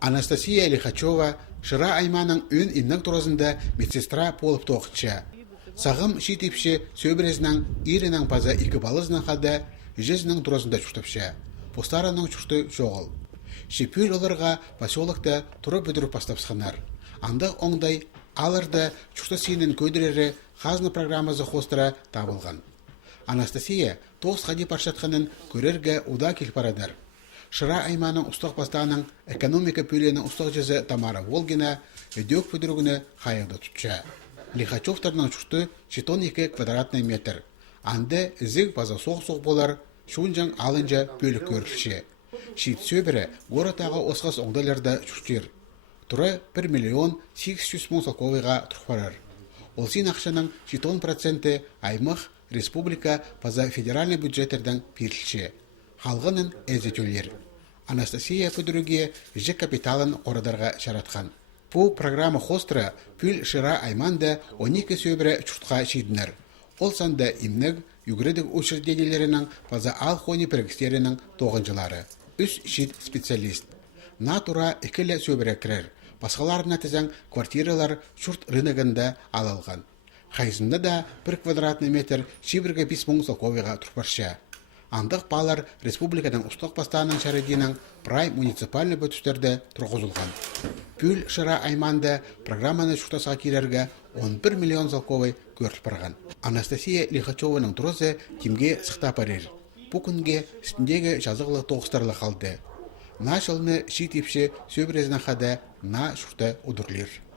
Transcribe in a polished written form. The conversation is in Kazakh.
Анастасия Лихачева Шыра айманың үн иннің тұрызында медсестра болып тоқытшы. Сағым шитепші сөбірезінің ирінің паза икі балызының қады жүзінің тұрызында жүштіпші. Постараның жүшті жоғыл. Шепіл оларға поселокта тұры бүдірі пастапсқанар. Андық оңдай алырды жүшті сенің көдірері қазны программазы қостыра табылған. Анастасия тоғыз қади паршатқанын көрерге уда келпарадар. Шыра айманың ұстық бастағының экономика пөленің ұстық жезі Тамара Волгина өдек пөдірігіні қайырды тұтша. Лихачевтарының жүшті 12 квадратный метр. Анды зіг база соқ-соқ болар, шуынжың алынжа бөлік көрілші. Шит сөбірі ғоратағы осқас оңдаларда жүштер. Тұры 1 миллион 800 мың салковыға тұрқпарар. Ол сен ақшаның 10% аймақ республика паза федеральный бюджеттердің берілші. Халғының әзетөлер. Анастасия Пөдіруге жек капиталын орадарға жаратқан. Бұл программа хостыра пүл шыра айманда 12 сөбірі чүртқа шейдінер. Ол санда имнік, югредік учреждениелерінің паза алхони піргістерінің тоғынжылары. Үс шейд специалист. Натура екілі сөбірі кірер. Басқаларына тізен квартиралар шүрт рынығында алалған. Хайзында да 1 квадратный метр шибірге 5 мың салковыға тұрпарша. Андық балар республиканың ұстық бастағының шарадының прай муниципальный бөтістерді тұрғызылған. Пүл шыра айманда программаны шуқтасыға келерге 11 миллион залковай көріп барған. Анастасия Лихачеваның тұрызы кемге сықта парер. Бұл күнге үстіндегі жазықлы тоғыстарлы қалды. На жылны шит епші сөбірезінің қада на шуқта ұдырлер.